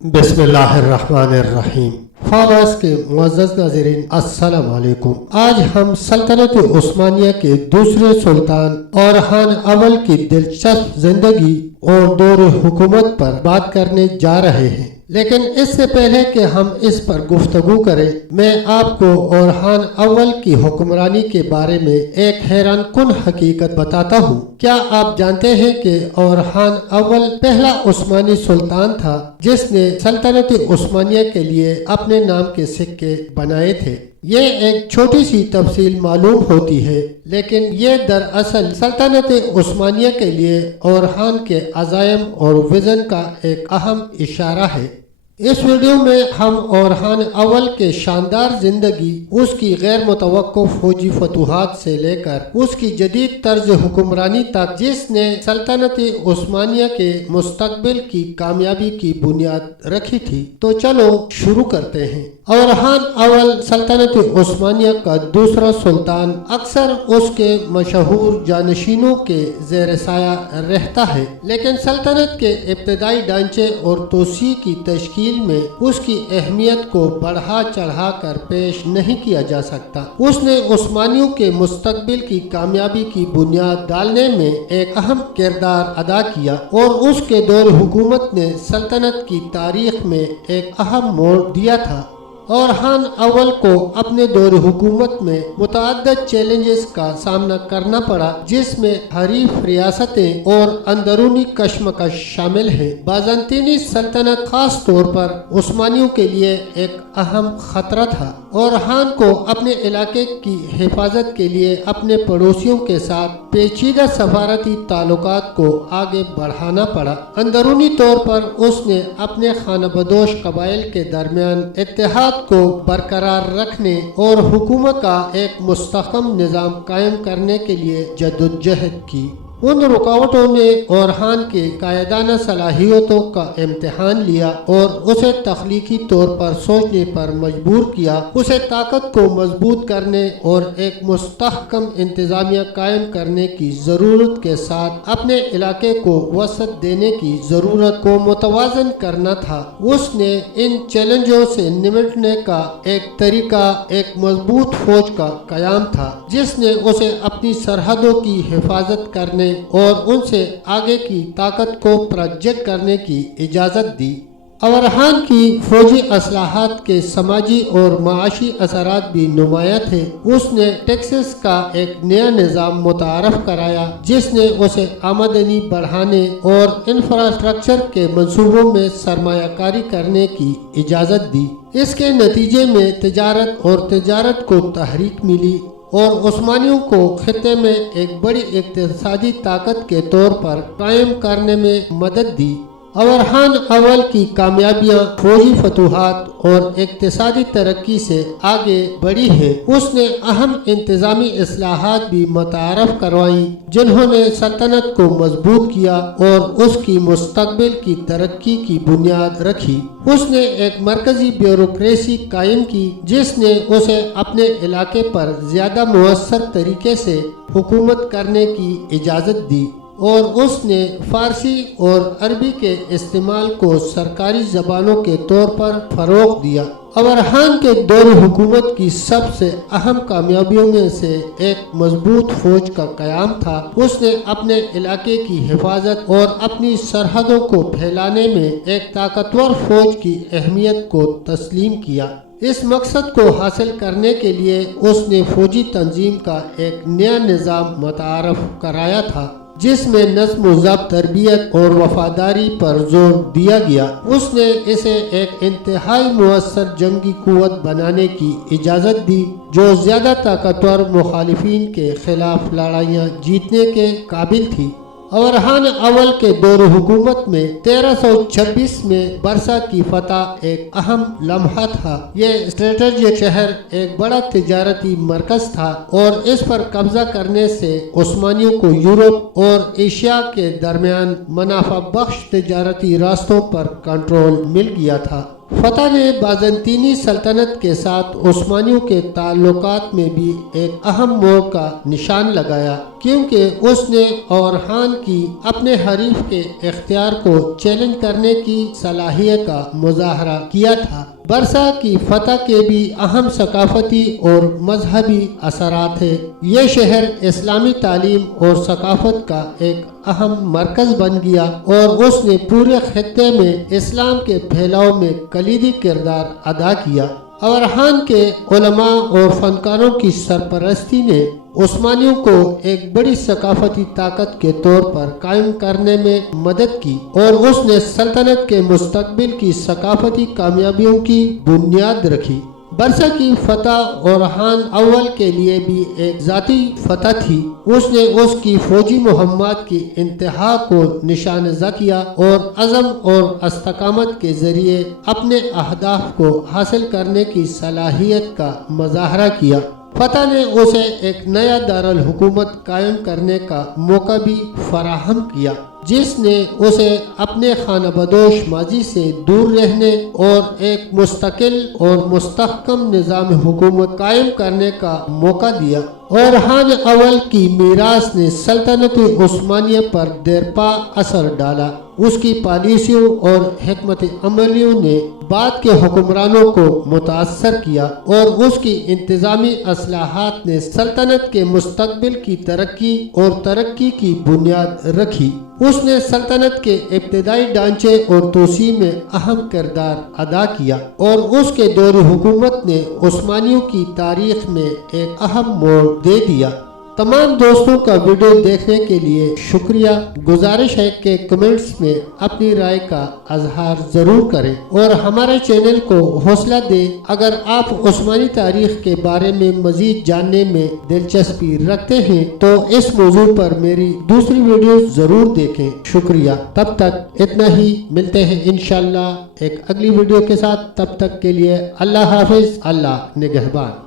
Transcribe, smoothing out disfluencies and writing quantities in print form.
بسم اللہ الرحمن الرحیم۔ فاواز کے معزز ناظرین السلام علیکم۔ آج ہم سلطنت عثمانیہ کے دوسرے سلطان اورحان اول کی دلچسپ زندگی اور دور حکومت پر بات کرنے جا رہے ہیں، لیکن اس سے پہلے کہ ہم اس پر گفتگو کریں، میں آپ کو اورحان اول کی حکمرانی کے بارے میں ایک حیران کن حقیقت بتاتا ہوں۔ کیا آپ جانتے ہیں کہ اورحان اول پہلا عثمانی سلطان تھا جس نے سلطنت عثمانیہ کے لیے اپنے نام کے سکے بنائے تھے؟ یہ ایک چھوٹی سی تفصیل معلوم ہوتی ہے، لیکن یہ دراصل سلطنت عثمانیہ کے لیے اورحان کے عزائم اور وژن کا ایک اہم اشارہ ہے۔ اس ویڈیو میں ہم اورحان اول کے شاندار زندگی، اس کی غیر متوقع فوجی فتوحات سے لے کر اس کی جدید طرز حکمرانی تک جس نے سلطنت عثمانیہ کے مستقبل کی کامیابی کی بنیاد رکھی تھی، تو چلو شروع کرتے ہیں۔ اورحان اول سلطنت عثمانیہ کا دوسرا سلطان اکثر اس کے مشہور جانشینوں کے زیر سایہ رہتا ہے، لیکن سلطنت کے ابتدائی ڈھانچے اور توسیع کی تشکیل میں اس کی اہمیت کو بڑھا چڑھا کر پیش نہیں کیا جا سکتا۔ اس نے عثمانیوں کے مستقبل کی کامیابی کی بنیاد ڈالنے میں ایک اہم کردار ادا کیا، اور اس کے دور حکومت نے سلطنت کی تاریخ میں ایک اہم موڑ دیا تھا۔ اورحان اول کو اپنے دور حکومت میں متعدد چیلنجز کا سامنا کرنا پڑا، جس میں حریف ریاستیں اور اندرونی کشمکش شامل ہیں۔ بازنطینی سلطنت خاص طور پر عثمانیوں کے لیے ایک اہم خطرہ تھا۔ اورحان کو اپنے علاقے کی حفاظت کے لیے اپنے پڑوسیوں کے ساتھ پیچیدہ سفارتی تعلقات کو آگے بڑھانا پڑا۔ اندرونی طور پر اس نے اپنے خانہ بدوش قبائل کے درمیان اتحاد کو برقرار رکھنے اور حکومت کا ایک مستحکم نظام قائم کرنے کے لیے جدوجہد کی۔ ان رکاوٹوں نے اورحان کے قائدانہ صلاحیتوں کا امتحان لیا اور اسے تخلیقی طور پر سوچنے پر مجبور کیا۔ اسے طاقت کو مضبوط کرنے اور ایک مستحکم انتظامیہ قائم کرنے کی ضرورت کے ساتھ اپنے علاقے کو وسعت دینے کی ضرورت کو متوازن کرنا تھا۔ اس نے ان چیلنجوں سے نمٹنے کا ایک طریقہ ایک مضبوط فوج کا قیام تھا، جس نے اسے اپنی سرحدوں کی حفاظت کرنے اور ان سے آگے کی طاقت کو پروجیکٹ کرنے کی اجازت دی۔ اورحان کی فوجی اصلاحات کے سماجی اور معاشی اثرات بھی نمایاں تھے۔ اس نے ٹیکسز کا ایک نیا نظام متعارف کرایا، جس نے اسے آمدنی بڑھانے اور انفراسٹرکچر کے منصوبوں میں سرمایہ کاری کرنے کی اجازت دی۔ اس کے نتیجے میں تجارت کو تحریک ملی اور عثمانیوں کو خطے میں ایک بڑی اقتصادی طاقت کے طور پر قائم کرنے میں مدد دی۔ اورحان اول کی کامیابیاں فوجی فتوحات اور اقتصادی ترقی سے آگے بڑھی ہیں۔ اس نے اہم انتظامی اصلاحات بھی متعارف کروائیں، جنہوں نے سلطنت کو مضبوط کیا اور اس کی مستقبل کی ترقی کی بنیاد رکھی۔ اس نے ایک مرکزی بیوروکریسی قائم کی، جس نے اسے اپنے علاقے پر زیادہ مؤثر طریقے سے حکومت کرنے کی اجازت دی، اور اس نے فارسی اور عربی کے استعمال کو سرکاری زبانوں کے طور پر فروغ دیا۔ اورحان کے دور حکومت کی سب سے اہم کامیابیوں میں سے ایک مضبوط فوج کا قیام تھا۔ اس نے اپنے علاقے کی حفاظت اور اپنی سرحدوں کو پھیلانے میں ایک طاقتور فوج کی اہمیت کو تسلیم کیا۔ اس مقصد کو حاصل کرنے کے لیے اس نے فوجی تنظیم کا ایک نیا نظام متعارف کرایا تھا، جس میں نظم و ضبط، تربیت اور وفاداری پر زور دیا گیا۔ اس نے اسے ایک انتہائی مؤثر جنگی قوت بنانے کی اجازت دی، جو زیادہ طاقتور مخالفین کے خلاف لڑائیاں جیتنے کے قابل تھی۔ اورحان اول کے دور حکومت میں 1326 میں برسا کی فتح ایک اہم لمحہ تھا۔ یہ اسٹریٹجک شہر ایک بڑا تجارتی مرکز تھا، اور اس پر قبضہ کرنے سے عثمانیوں کو یورپ اور ایشیا کے درمیان منافع بخش تجارتی راستوں پر کنٹرول مل گیا تھا۔ فتح نے بازنطینی سلطنت کے ساتھ عثمانیوں کے تعلقات میں بھی ایک اہم موڑ کا نشان لگایا۔ کیونکہ اس نے اورحان کی اپنے حریف کے اختیار کو چیلنج کرنے کی صلاحیت کا مظاہرہ کیا تھا۔ برسا کی فتح کے بھی اہم ثقافتی اور مذہبی اثرات ہیں۔ یہ شہر اسلامی تعلیم اور ثقافت کا ایک اہم مرکز بن گیا اور اس نے پورے خطے میں اسلام کے پھیلاؤ میں کلیدی کردار ادا کیا۔ اورحان کے علماء اور فنکاروں کی سرپرستی نے عثمانیوں کو ایک بڑی ثقافتی طاقت کے طور پر قائم کرنے میں مدد کی اور اس نے سلطنت کے مستقبل کی ثقافتی کامیابیوں کی بنیاد رکھی۔ برسا کی فتح اورحان اول کے لیے بھی ایک ذاتی فتح تھی۔ اس نے اس کی فوجی مہمات کی انتہا کو نشان زد کیا اور عزم اور استقامت کے ذریعے اپنے اہداف کو حاصل کرنے کی صلاحیت کا مظاہرہ کیا۔ فتح نے اسے ایک نیا دارالحکومت قائم کرنے کا موقع بھی فراہم کیا، جس نے اسے اپنے خانہ بدوش ماضی سے دور رہنے اور ایک مستقل اور مستحکم نظام حکومت قائم کرنے کا موقع دیا۔ اورحان اول کی میراث نے سلطنت عثمانیہ پر دیرپا اثر ڈالا۔ اس کی پالیسیوں اور حکمت عملیوں نے بعد کے حکمرانوں کو متاثر کیا اور اس کی انتظامی اصلاحات نے سلطنت کے مستقبل کی ترقی کی بنیاد رکھی۔ اس نے سلطنت کے ابتدائی ڈھانچے اور توسیع میں اہم کردار ادا کیا اور اس کے دور حکومت نے عثمانیوں کی تاریخ میں ایک اہم موڑ دے دیا۔ تمام دوستوں کا ویڈیو دیکھنے کے لیے شکریہ۔ گزارش ہے کہ کمنٹس میں اپنی رائے کا اظہار ضرور کریں اور ہمارے چینل کو حوصلہ دیں۔ اگر آپ عثمانی تاریخ کے بارے میں مزید جاننے میں دلچسپی رکھتے ہیں تو اس موضوع پر میری دوسری ویڈیو ضرور دیکھیں۔ شکریہ۔ تب تک اتنا ہی، ملتے ہیں انشاءاللہ ایک اگلی ویڈیو کے ساتھ۔ تب تک کے لیے اللہ حافظ، اللہ نگہبان۔